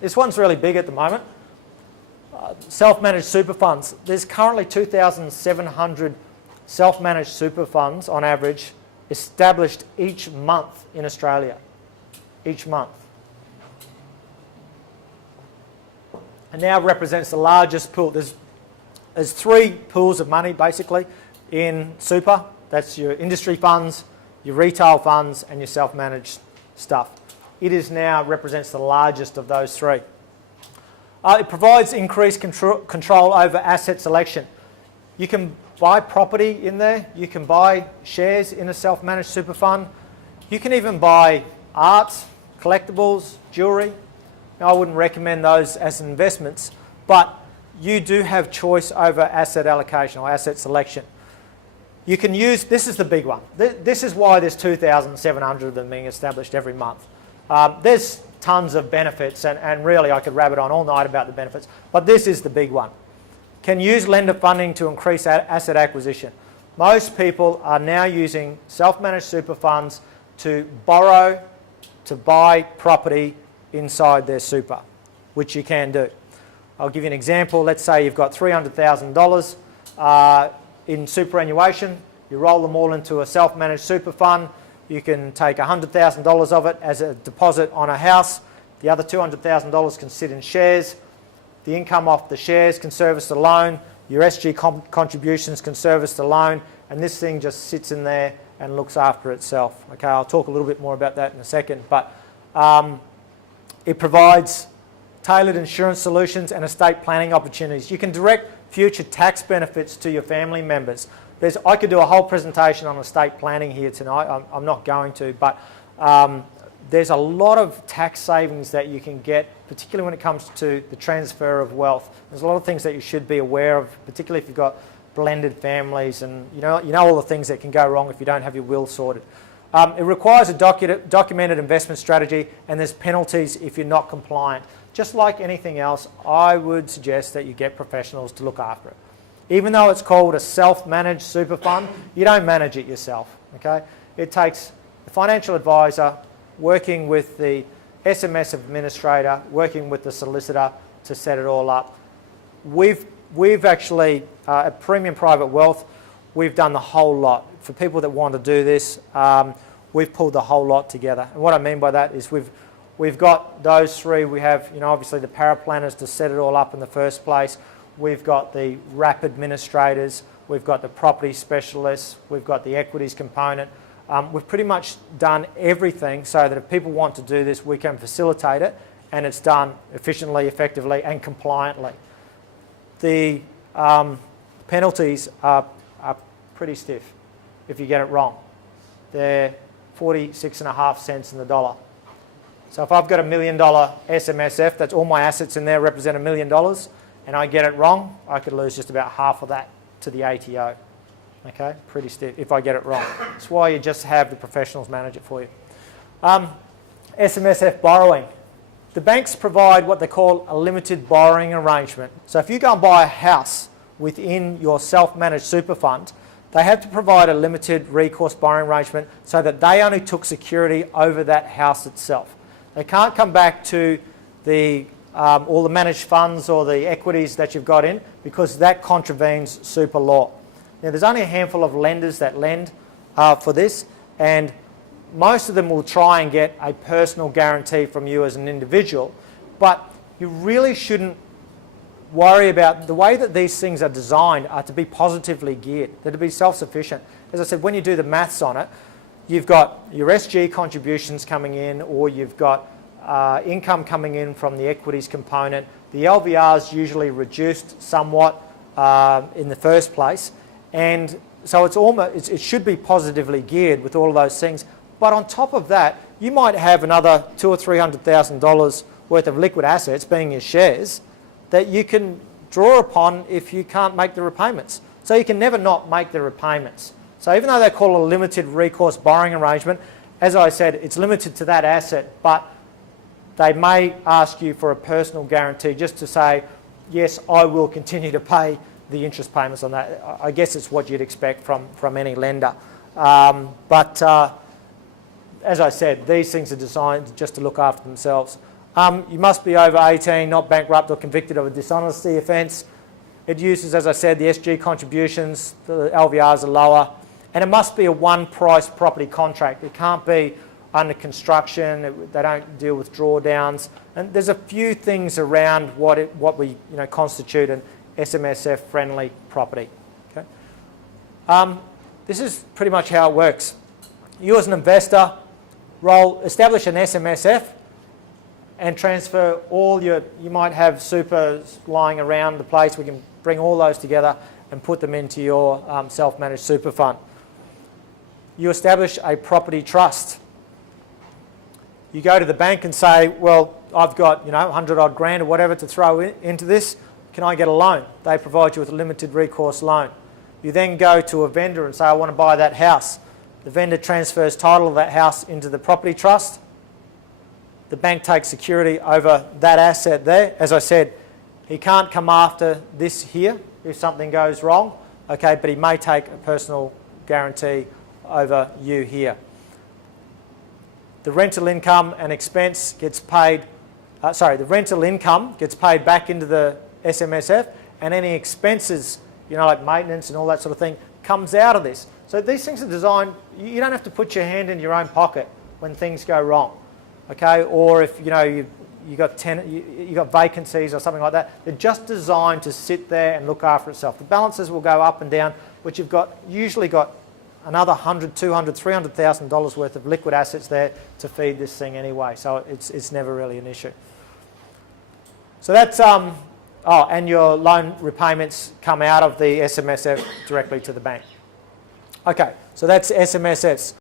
This one's really big at the moment. Self-managed super funds. There's currently 2,700 self-managed super funds on average established each month in Australia. Each month. And now represents the largest pool. There's three pools of money basically in super. That's your industry funds, your retail funds, and your self-managed stuff. It is now represents the largest of those three. It provides increased control over asset selection. You can buy property in there. You can buy shares in a self-managed super fund. You can even buy art, collectibles, jewellery. Now, I wouldn't recommend those as investments, but you do have choice over asset allocation or asset selection. You can use, this is the big one. This is why there's 2,700 of them being established every month. There's tons of benefits, and really I could rabbit on all night about the benefits, but this is the big one. Can use lender funding to increase asset acquisition. Most people are now using self-managed super funds to borrow to buy property inside their super, which you can do. I'll give you an example. Let's say you've got $300,000 in superannuation. You roll them all into a self-managed super fund. You can take $100,000 of it as a deposit on a house. The other $200,000 can sit in shares. The income off the shares can service the loan. Your SG contributions can service the loan. And this thing just sits in there and looks after itself. Okay, I'll talk a little bit more about that in a second. But it provides tailored insurance solutions and estate planning opportunities. You can direct future tax benefits to your family members. I could do a whole presentation on estate planning here tonight. I'm not going to, but there's a lot of tax savings that you can get, particularly when it comes to the transfer of wealth. There's a lot of things that you should be aware of, particularly if you've got blended families, and you know all the things that can go wrong if you don't have your will sorted. It requires a documented investment strategy, and there's penalties if you're not compliant. Just like anything else, I would suggest that you get professionals to look after it. Even though it's called a self-managed super fund, you don't manage it yourself. Okay? It takes the financial advisor working with the SMSF administrator, working with the solicitor to set it all up. We've actually, at Premium Private Wealth, we've done the whole lot. For people that want to do this, we've pulled the whole lot together. And what I mean by that is we've got those three. We have, obviously the paraplanners to set it all up in the first place. We've got the wrap administrators. We've got the property specialists. We've got the equities component. We've pretty much done everything so that if people want to do this, we can facilitate it, and it's done efficiently, effectively, and compliantly. The penalties are pretty stiff if you get it wrong. They're 46.5 cents in the dollar. So if I've got $1 million SMSF, that's all my assets in there represent $1 million, and I get it wrong, I could lose just about half of that to the ATO. Okay, pretty stiff if I get it wrong. That's why you just have the professionals manage it for you. SMSF borrowing. The banks provide what they call a limited borrowing arrangement. So if you go and buy a house within your self-managed super fund, they have to provide a limited recourse borrowing arrangement so that they only took security over that house itself. They can't come back to all the managed funds or the equities that you've got in, because that contravenes super law. Now, there's only a handful of lenders that lend for this, and most of them will try and get a personal guarantee from you as an individual, but you really shouldn't worry about the way that these things are designed are to be positively geared. They're to be self-sufficient. As I said, when you do the maths on it, you've got your SG contributions coming in, or you've got income coming in from the equities component. The LVR is usually reduced somewhat in the first place, and so it should be positively geared with all of those things. But on top of that, you might have another $200,000 or $300,000 worth of liquid assets, being your shares, that you can draw upon if you can't make the repayments. So you can never not make the repayments. So even though they call it a limited recourse borrowing arrangement, as I said, it's limited to that asset, but they may ask you for a personal guarantee just to say, yes, I will continue to pay the interest payments on that. I guess it's what you'd expect from any lender. As I said, these things are designed just to look after themselves. You must be over 18, not bankrupt or convicted of a dishonesty offence. It uses, as I said, the SG contributions, the LVRs are lower, and it must be a one-price property contract. It can't be under construction. They don't deal with drawdowns, and there's a few things around what we constitute an SMSF-friendly property. Okay? This is pretty much how it works. You as an investor establish an SMSF and transfer all you might have supers lying around the place. We can bring all those together and put them into your self-managed super fund. You establish a property trust. You go to the bank and say, well, I've got 100 odd grand or whatever to throw into this. Can I get a loan? They provide you with a limited recourse loan. You then go to a vendor and say, I want to buy that house. The vendor transfers title of that house into the property trust. The bank takes security over that asset there. As I said, he can't come after this here if something goes wrong, okay, but he may take a personal guarantee over you here. The rental income and expense gets paid, the rental income gets paid back into the SMSF, and any expenses, like maintenance and all that sort of thing, comes out of this. So these things are designed, you don't have to put your hand in your own pocket when things go wrong, okay? Or if you got vacancies or something like that, they're just designed to sit there and look after itself. The balances will go up and down, but you've usually got another $100,000, $200,000, $300,000 worth of liquid assets there to feed this thing anyway. So it's never really an issue. So that's and your loan repayments come out of the SMSF directly to the bank. Okay, so that's SMSFs.